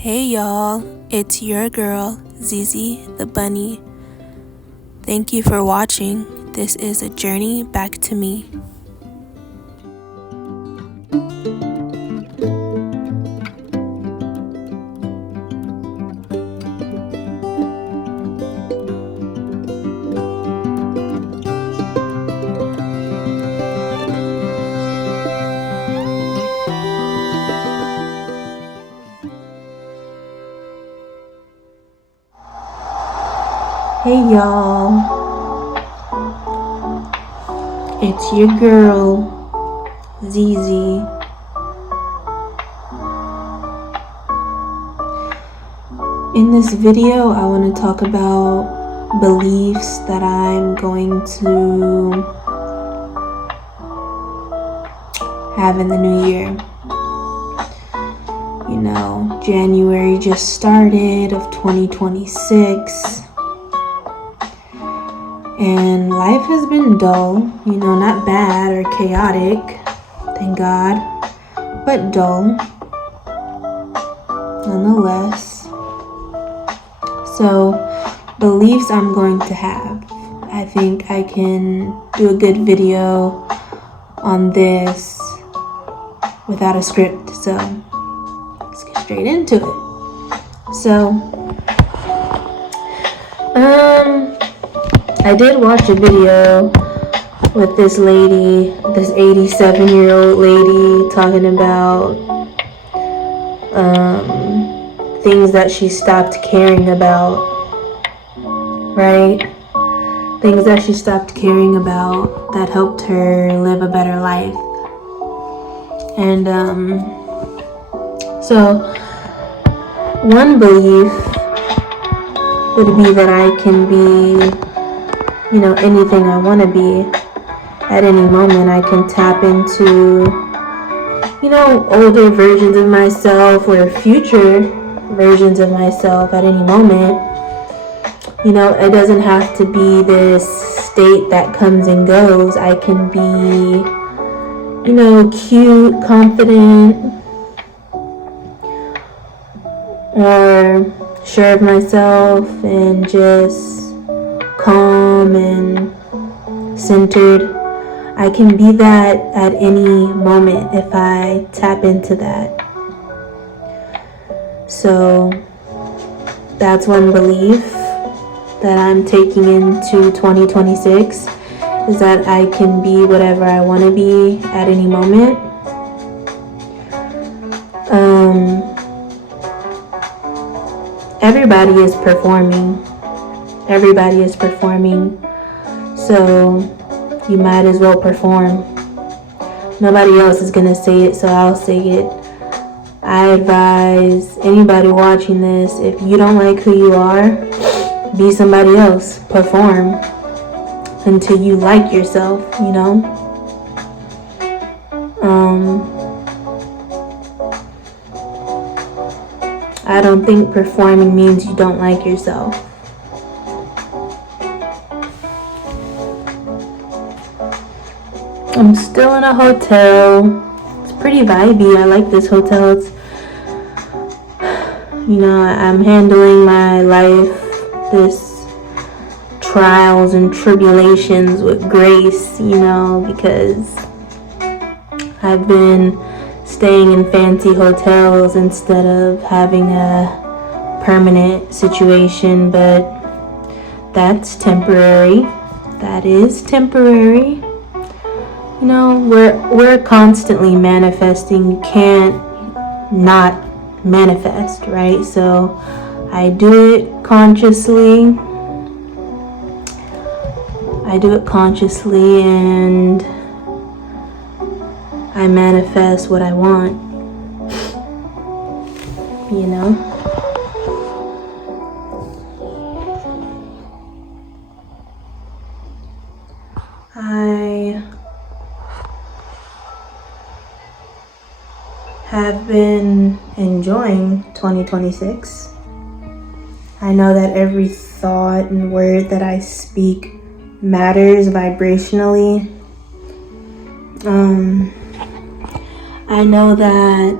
Hey y'all, it's your girl, Zizi the Bunny. Thank you for watching. This is a journey back to me. Hey y'all, it's your girl, Zizi. In this video, I want to talk about beliefs that I'm going to have in the new year. You know, January just started of 2026. And life has been dull, not bad or chaotic, thank God, but dull, nonetheless. So, beliefs I'm going to have. I think I can do a good video on this without a script, so let's get straight into it. So, I did watch a video with this lady, this 87-year-old lady, talking about things that she stopped caring about, right? Things that she stopped caring about that helped her live a better life. And so one belief would be that I can be anything I want to be at any moment. I can tap into, older versions of myself or future versions of myself at any moment. It doesn't have to be this state that comes and goes. I can be, cute, confident, or sure of myself and just calm and centered. I can be that at any moment if I tap into that. So that's one belief that I'm taking into 2026, is that I can be whatever I want to be at any moment. Everybody is performing. Everybody is performing, so you might as well perform. Nobody else is gonna say it, so I'll say it. I advise anybody watching this, if you don't like who you are, be somebody else. Perform until you like yourself, I don't think performing means you don't like yourself. I'm still in a hotel. It's pretty vibey. I like this hotel. It's, I'm handling my life, this trials and tribulations with grace, because I've been staying in fancy hotels instead of having a permanent situation, but that's temporary. That is temporary. We're constantly manifesting. You can't not manifest, right? So I do it consciously. And I manifest what I want. I have been enjoying 2026. I know that every thought and word that I speak matters vibrationally. I know that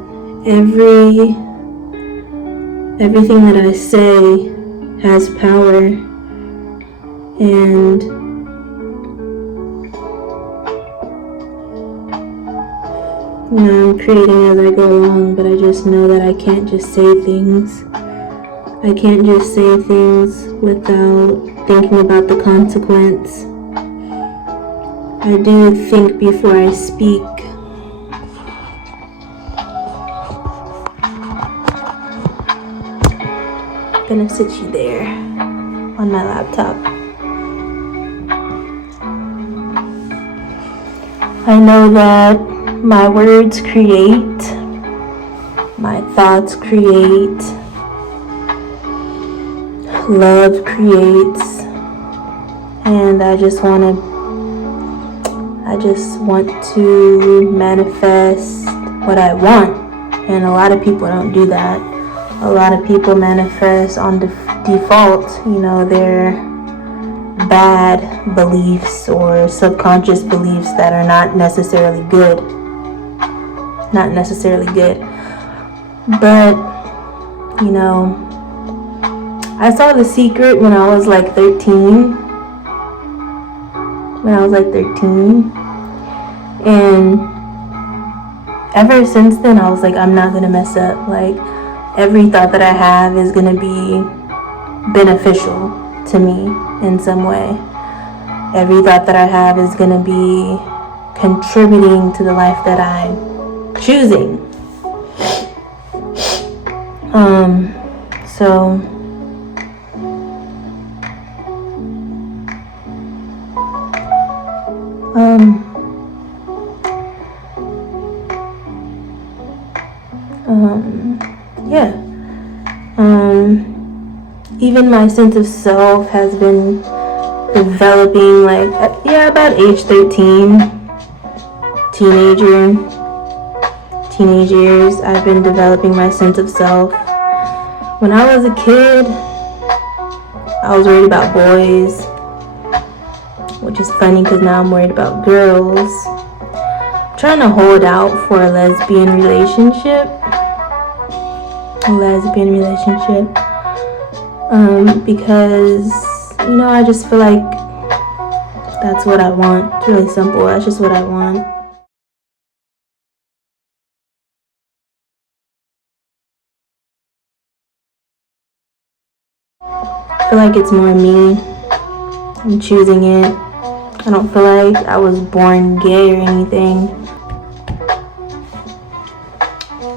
every everything that I say has power, and I'm creating as I go along, but I just know that I can't just say things. I can't just say things without thinking about the consequence. I do think before I speak. I'm gonna sit you there on my laptop. I know that my words create, my thoughts create, love creates, and I just want to manifest what I want. And a lot of people don't do that. A lot of people manifest on default, their bad beliefs or subconscious beliefs that are not necessarily good. But, I saw The Secret when I was like 13. And ever since then, I was like, I'm not gonna mess up. Like, every thought that I have is gonna be beneficial to me in some way. Every thought that I have is gonna be contributing to the life that I'm choosing. Even my sense of self has been developing, about age 13, teenage years, I've been developing my sense of self. When I was a kid, I was worried about boys, which is funny because now I'm worried about girls. I'm trying to hold out for a lesbian relationship. Because, I just feel like that's what I want. It's really simple. That's just what I want. I feel like it's more me. I'm choosing it. I don't feel like I was born gay or anything.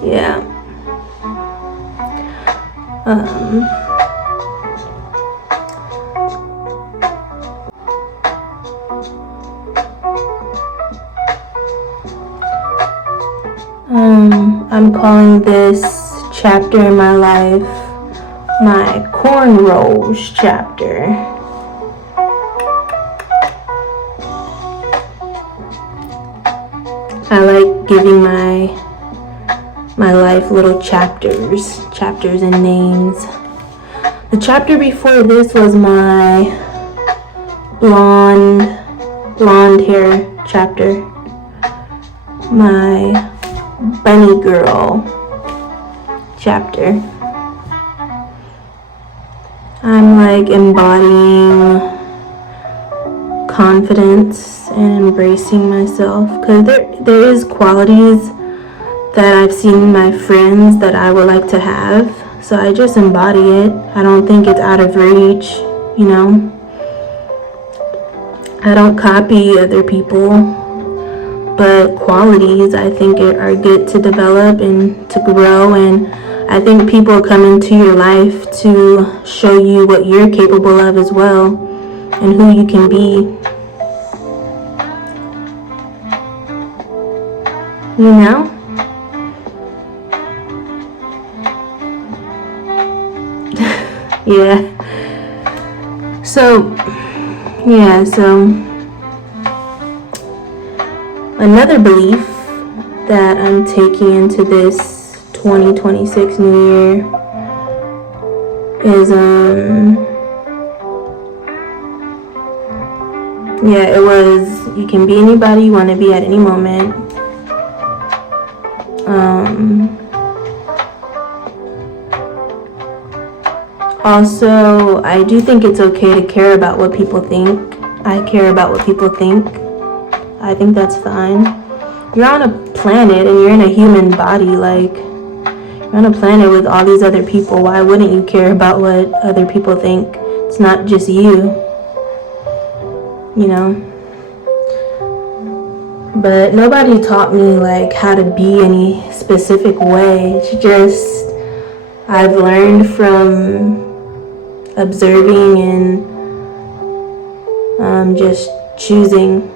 Yeah. I'm calling this chapter in my life my cornrows chapter. I like giving my life little chapters and names. The chapter before this was my blonde hair chapter. My bunny girl chapter. I'm embodying confidence and embracing myself, because there is qualities that I've seen in my friends that I would like to have, so I just embody it. I don't think it's out of reach, I don't copy other people, but qualities I think are good to develop and to grow, and I think people come into your life to show you what you're capable of as well and who you can be. So another belief that I'm taking into this 2026 New Year is it was, you can be anybody you want to be at any moment. Also, I do think it's okay to care about what people think. I care about what people think. I think that's fine. You're on a planet and you're in a human body. Like, you're on a planet with all these other people. Why wouldn't you care about what other people think? It's not just you, you know? But nobody taught me like how to be any specific way. It's just I've learned from observing and just choosing.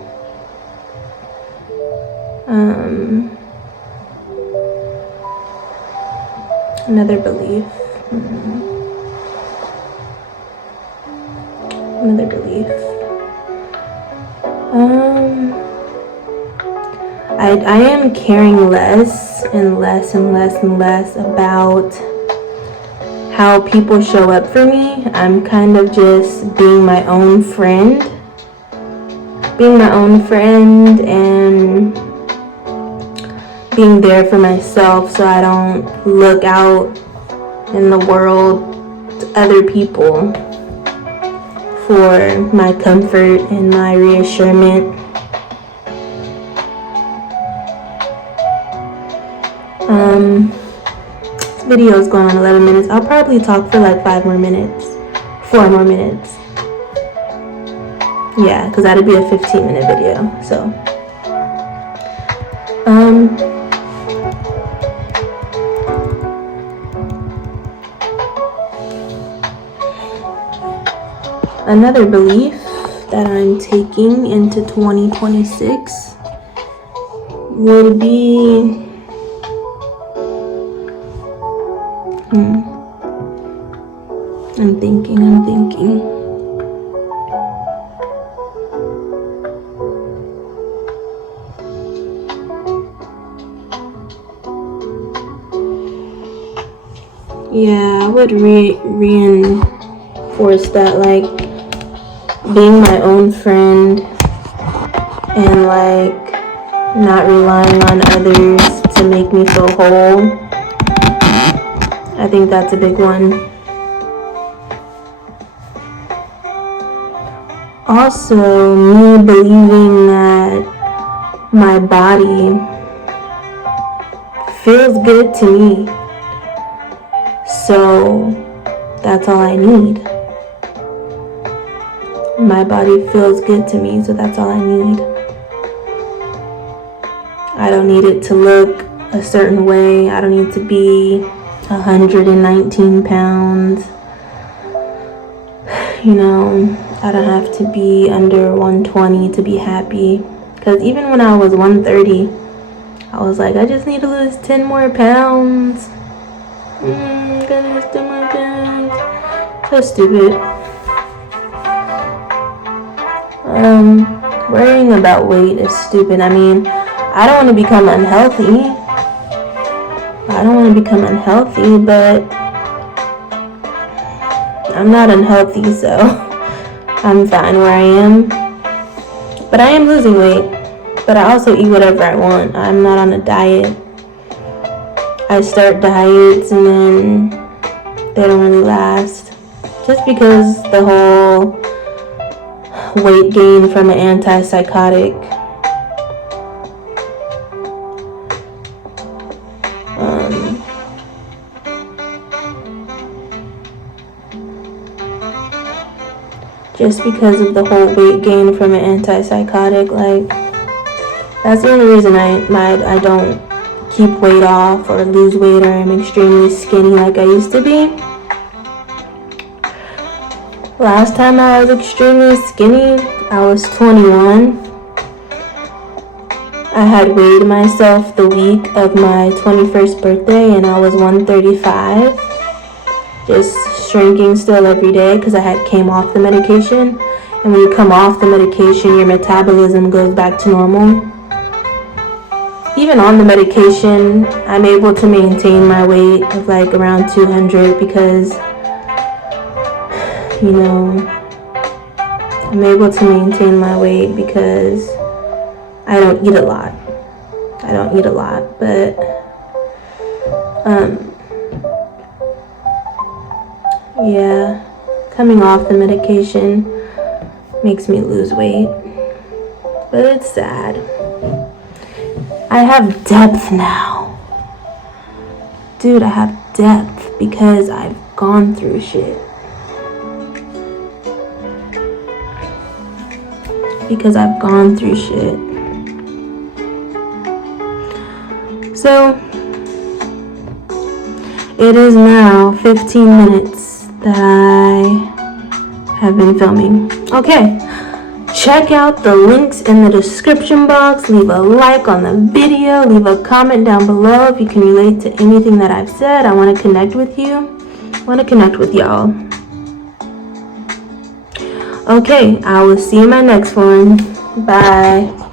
Another belief. Another belief. I am caring less and less and less and less about how people show up for me. I'm kind of just being my own friend. Being my own friend and being there for myself so I don't look out in the world to other people for my comfort and my reassurance. This video is going on 11 minutes. I'll probably talk for like 4 more minutes. Yeah, because that'd be a 15-minute video. So, another belief that I'm taking into 2026 would be I'm thinking. Yeah, I would reinforce that, like, being my own friend and, like, not relying on others to make me feel whole. I think that's a big one. Also, me believing that my body feels good to me. So that's all I need. My body feels good to me, so that's all I need. I don't need it to look a certain way. I don't need to be 119 pounds. You know, I don't have to be under 120 to be happy. Because even when I was 130, I was like, I just need to lose 10 more pounds. Gonna lose 10 more pounds. So stupid. Worrying about weight is stupid. I mean, I don't want to become unhealthy. But I'm not unhealthy, so I'm fine where I am. But I am losing weight. But I also eat whatever I want. I'm not on a diet. I start diets and then they don't really last. Just because the whole weight gain from an antipsychotic. Just because of the whole weight gain from an antipsychotic, like, that's the only reason I don't keep weight off or lose weight or I'm extremely skinny like I used to be. Last time I was extremely skinny, I was 21. I had weighed myself the week of my 21st birthday and I was 135. Just shrinking still every day because I came off the medication. And when you come off the medication, your metabolism goes back to normal. Even on the medication, I'm able to maintain my weight of like around 200 because, you know, I'm able to maintain my weight because I don't eat a lot. But Yeah, coming off the medication makes me lose weight, but it's sad. I have depth now. Dude, I have depth because I've gone through shit. Because I've gone through shit. So, it is now 15 minutes that I have been filming. Okay, check out the links in the description box. Leave a like on the video. Leave a comment down below if you can relate to anything that I've said. I want to connect with you. I want to connect with y'all. Okay, I will see you in my next one. Bye.